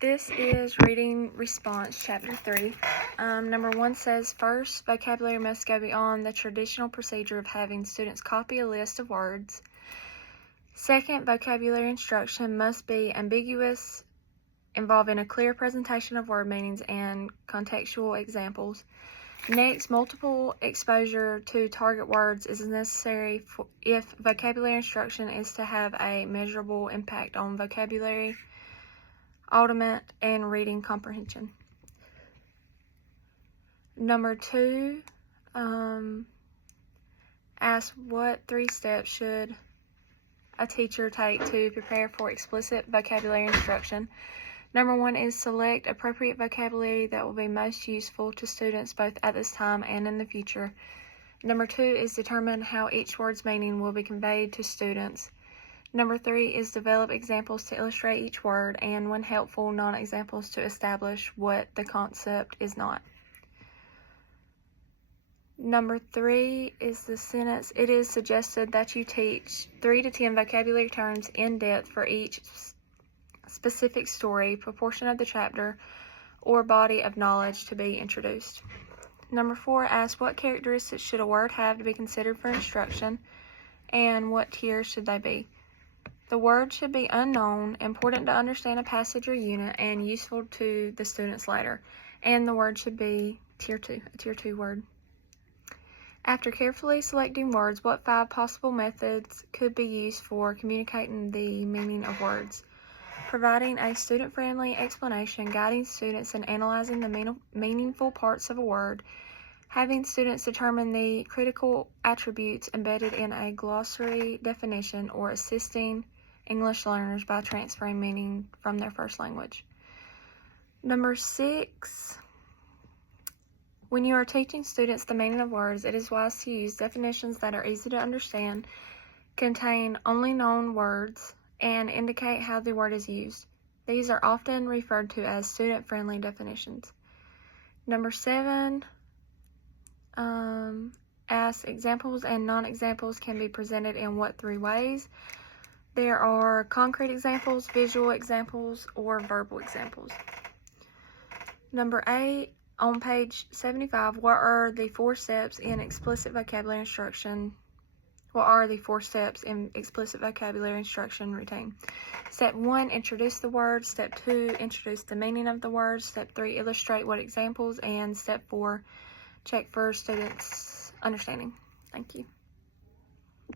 This is reading response, chapter 3. Number 1 says, first, vocabulary must go beyond the traditional procedure of having students copy a list of words. Second, vocabulary instruction must be ambiguous, involving a clear presentation of word meanings and contextual examples. Next, multiple exposure to target words is necessary if vocabulary instruction is to have a measurable impact on vocabulary, ultimate, and reading comprehension. Number 2, ask what 3 steps should a teacher take to prepare for explicit vocabulary instruction. Number 1 is select appropriate vocabulary that will be most useful to students both at this time and in the future. Number 2 is determine how each word's meaning will be conveyed to students. Number 3 is develop examples to illustrate each word and, when helpful, non-examples to establish what the concept is not. Number 3 is the sentence. It is suggested that you teach 3 to 10 vocabulary terms in depth for each specific story, proportion of the chapter, or body of knowledge to be introduced. Number 4, ask what characteristics should a word have to be considered for instruction, and what tier should they be. The word should be unknown, important to understand a passage or unit, and useful to the students later. And the word should be tier 2, a tier 2 word. After carefully selecting words, what 5 possible methods could be used for communicating the meaning of words? Providing a student-friendly explanation, guiding students in analyzing the meaningful parts of a word, having students determine the critical attributes embedded in a glossary definition, or assisting English learners by transferring meaning from their first language. Number 6, when you are teaching students the meaning of words, it is wise to use definitions that are easy to understand, contain only known words, and indicate how the word is used. These are often referred to as student-friendly definitions. Number 7, ask examples and non-examples can be presented in what 3 ways? There are concrete examples, visual examples, or verbal examples. Number 8, on page 75, what are the 4 steps in explicit vocabulary instruction? What are the 4 steps in explicit vocabulary instruction routine? Step 1, introduce the word. Step 2, introduce the meaning of the word. Step 3, illustrate what examples. And step 4, check for students' understanding. Thank you.